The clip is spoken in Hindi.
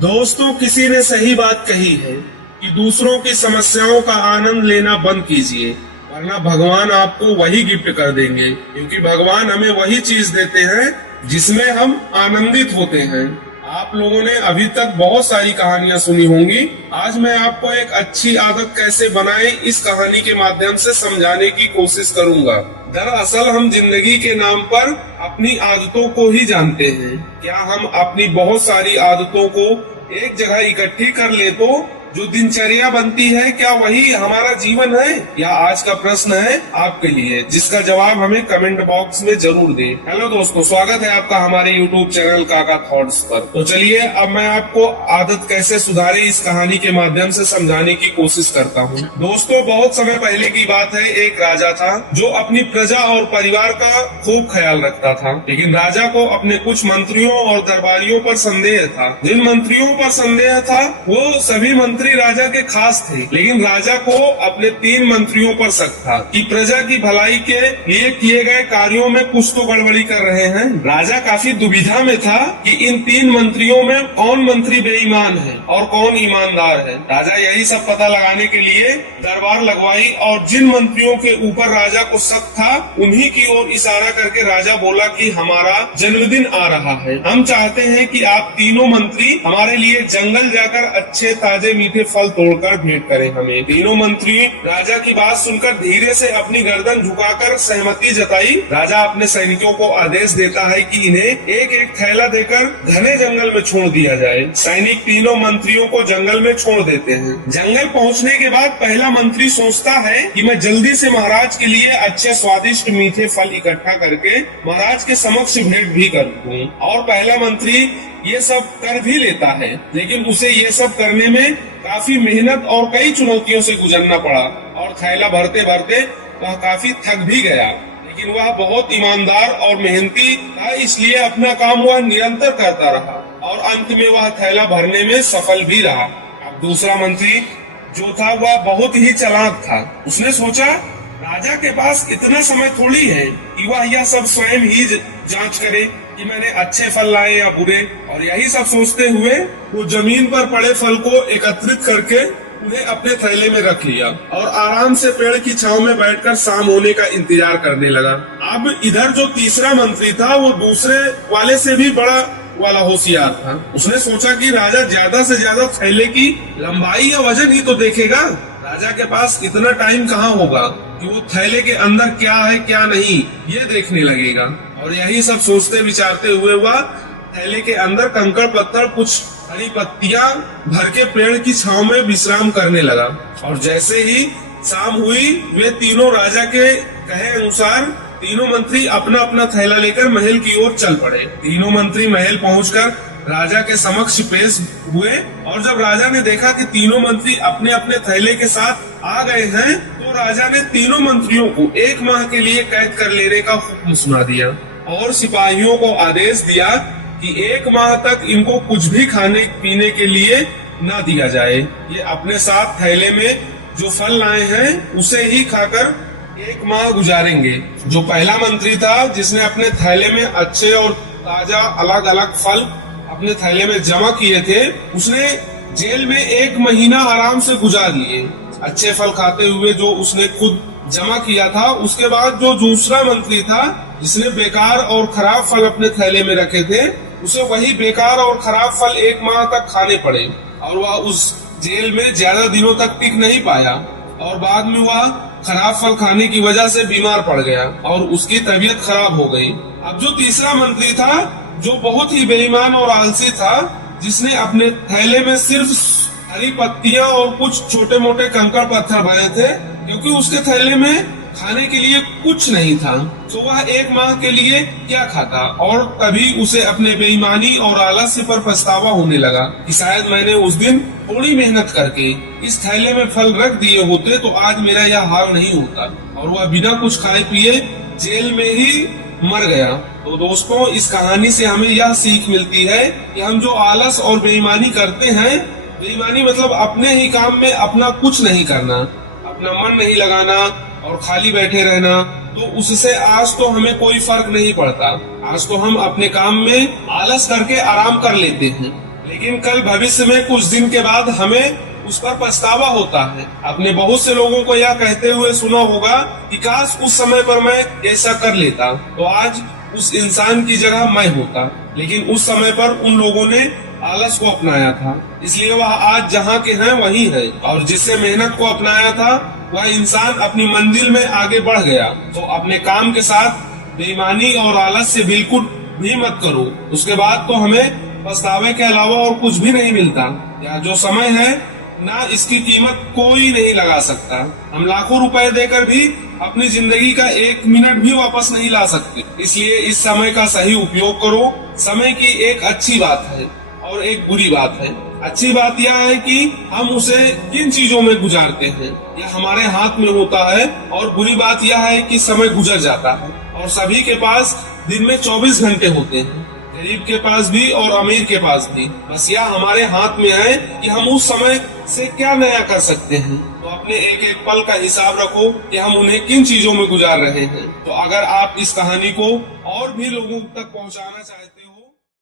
दोस्तों, किसी ने सही बात कही है कि दूसरों की समस्याओं का आनंद लेना बंद कीजिए, वरना भगवान आपको वही गिफ्ट कर देंगे। क्योंकि भगवान हमें वही चीज देते हैं जिसमें हम आनंदित होते हैं। आप लोगों ने अभी तक बहुत सारी कहानियां सुनी होंगी। आज मैं आपको एक अच्छी आदत कैसे बनाएं इस कहानी के माध्यम से समझाने की कोशिश करूंगा। दरअसल हम जिंदगी के नाम पर अपनी आदतों को ही जानते हैं। क्या हम अपनी बहुत सारी आदतों को एक जगह इकट्ठी कर ले तो जो दिनचर्या बनती है, क्या वही हमारा जीवन है? या आज का प्रश्न है आपके लिए, जिसका जवाब हमें कमेंट बॉक्स में जरूर दें। हेलो दोस्तों, स्वागत है आपका हमारे यूट्यूब चैनल काका थॉट्स पर। तो चलिए अब मैं आपको आदत कैसे सुधारे इस कहानी के माध्यम से समझाने की कोशिश करता हूँ। दोस्तों, बहुत समय पहले की बात है। एक राजा था जो अपनी प्रजा और परिवार का खूब ख्याल रखता था, लेकिन राजा को अपने कुछ मंत्रियों और दरबारियों पर संदेह था। जिन मंत्रियों पर संदेह था वो सभी मंत्री राजा के खास थे, लेकिन राजा को अपने 3 मंत्रियों पर शक था कि प्रजा की भलाई के लिए किए गए कार्यों में कुछ तो गड़बड़ी कर रहे हैं। राजा काफी दुविधा में था कि इन 3 मंत्रियों में कौन मंत्री बेईमान है और कौन ईमानदार है। राजा यही सब पता लगाने के लिए दरबार लगवाई और जिन मंत्रियों के ऊपर राजा को शक था उन्हीं की ओर इशारा करके राजा बोला कि हमारा जन्मदिन आ रहा है, हम चाहते हैं कि आप तीनों मंत्री हमारे लिए जंगल जाकर अच्छे ताजे मीठे फल तोड़कर भेंट करें हमें। तीनों मंत्री राजा की बात सुनकर धीरे से अपनी गर्दन झुकाकर सहमति जताई। राजा अपने सैनिकों को आदेश देता है कि इन्हें एक एक थैला देकर घने जंगल में छोड़ दिया जाए। सैनिक तीनों मंत्रियों को जंगल में छोड़ देते हैं। जंगल पहुंचने के बाद पहला मंत्री सोचता है कि मैं जल्दी से महाराज के लिए अच्छे स्वादिष्ट मीठे फल इकट्ठा करके महाराज के समक्ष भेंट भी कर दूं। और पहला मंत्री ये सब कर भी लेता है, लेकिन उसे ये सब करने में काफी मेहनत और कई चुनौतियों से गुजरना पड़ा और थैला भरते भरते वह काफी थक भी गया। लेकिन वह बहुत ईमानदार और मेहनती था, इसलिए अपना काम वह निरंतर करता रहा और अंत में वह थैला भरने में सफल भी रहा। अब दूसरा मंत्री जो था वह बहुत ही चालाक था। उसने सोचा राजा के पास इतना समय थोड़ी है कि वह यह सब स्वयं ही जांच करे कि मैंने अच्छे फल लाए या बुरे। और यही सब सोचते हुए वो जमीन पर पड़े फल को एकत्रित करके उन्हें अपने थैले में रख लिया और आराम से पेड़ की छांव में बैठकर शाम होने का इंतजार करने लगा। अब इधर जो तीसरा मंत्री था वो दूसरे वाले से भी बड़ा वाला होशियार था। उसने सोचा कि राजा ज्यादा से ज्यादा थैले की लंबाई या वजन ही तो देखेगा। राजा के पास इतना टाइम कहाँ होगा कि वो थैले के अंदर क्या है क्या नहीं ये देखने लगेगा। और यही सब सोचते विचारते हुए वह थैले के अंदर कंकड़ पत्थर कुछ हरी पत्तियां भर के पेड़ की छांव में विश्राम करने लगा। और जैसे ही शाम हुई वे तीनों राजा के कहे अनुसार तीनों मंत्री अपना अपना थैला लेकर महल की ओर चल पड़े। तीनों मंत्री महल पहुंचकर राजा के समक्ष पेश हुए और जब राजा ने देखा कि तीनों मंत्री अपने अपने थैले के साथ आ गए हैं तो राजा ने तीनों मंत्रियों को 1 माह के लिए कैद कर लेने का हुक्म सुना दिया और सिपाहियों को आदेश दिया कि 1 माह तक इनको कुछ भी खाने पीने के लिए न दिया जाए। ये अपने साथ थैले में जो फल लाए हैं उसे ही खाकर 1 माह गुजारेंगे। जो पहला मंत्री था जिसने अपने थैले में अच्छे और ताजा अलग अलग फल अपने थैले में जमा किए थे, उसने जेल में 1 महीना आराम से गुजार लिए अच्छे फल खाते हुए जो उसने खुद जमा किया था। उसके बाद जो दूसरा मंत्री था जिसने बेकार और खराब फल अपने थैले में रखे थे, उसे वही बेकार और खराब फल 1 माह तक खाने पड़े और वह उस जेल में ज्यादा दिनों तक टिक नहीं पाया और बाद में वह खराब फल खाने की वजह से बीमार पड़ गया और उसकी तबीयत खराब हो गई। अब जो तीसरा मंत्री था जो बहुत ही बेईमान और आलसी था, जिसने अपने थैले में सिर्फ हरी पत्तियां और कुछ छोटे मोटे कंकड़ पत्थर भरे थे, क्योंकि उसके थैले में खाने के लिए कुछ नहीं था, तो वह 1 माह के लिए क्या खाता। और तभी उसे अपने बेईमानी और आलस्य पर पछतावा होने लगा कि शायद मैंने उस दिन थोड़ी मेहनत करके इस थैले में फल रख दिए होते तो आज मेरा यह हाल नहीं होता। और वह बिना कुछ खाए पिए जेल में ही मर गया। तो दोस्तों, इस कहानी से हमें यह सीख मिलती है कि हम जो आलस और बेईमानी करते हैं, बेईमानी मतलब अपने ही काम में अपना कुछ नहीं करना, अपना मन नहीं लगाना और खाली बैठे रहना, तो उससे आज तो हमें कोई फर्क नहीं पड़ता। आज तो हम अपने काम में आलस करके आराम कर लेते हैं, लेकिन कल भविष्य में कुछ दिन के बाद हमें उस पर पछतावा होता है। आपने बहुत से लोगों को यह कहते हुए सुना होगा कि काश उस समय पर मैं ऐसा कर लेता तो आज उस इंसान की जगह मैं होता। लेकिन उस समय पर उन लोगों ने आलस को अपनाया था, इसलिए वह आज जहाँ के हैं वही है। और जिससे मेहनत को अपनाया था वह इंसान अपनी मंजिल में आगे बढ़ गया। तो अपने काम के साथ बेईमानी और आलस से बिल्कुल भी मत करो, उसके बाद तो हमें पछतावे के अलावा और कुछ भी नहीं मिलता। यह जो समय है ना, इसकी कीमत कोई नहीं लगा सकता। हम लाखों रुपए देकर भी अपनी जिंदगी का एक मिनट भी वापस नहीं ला सकते। इसलिए इस समय का सही उपयोग करो। समय की एक अच्छी बात है और एक बुरी बात है। अच्छी बात यह है कि हम उसे किन चीजों में गुजारते हैं यह हमारे हाथ में होता है, और बुरी बात यह है कि समय गुजर जाता है और सभी के पास दिन में 24 घंटे होते हैं, गरीब के पास भी और अमीर के पास भी। बस यह हमारे हाथ में है कि हम उस समय से क्या नया कर सकते हैं। तो अपने एक एक पल का हिसाब रखो कि हम उन्हें किन चीजों में गुजार रहे हैं। तो अगर आप इस कहानी को और भी लोगों तक पहुंचाना चाहते हो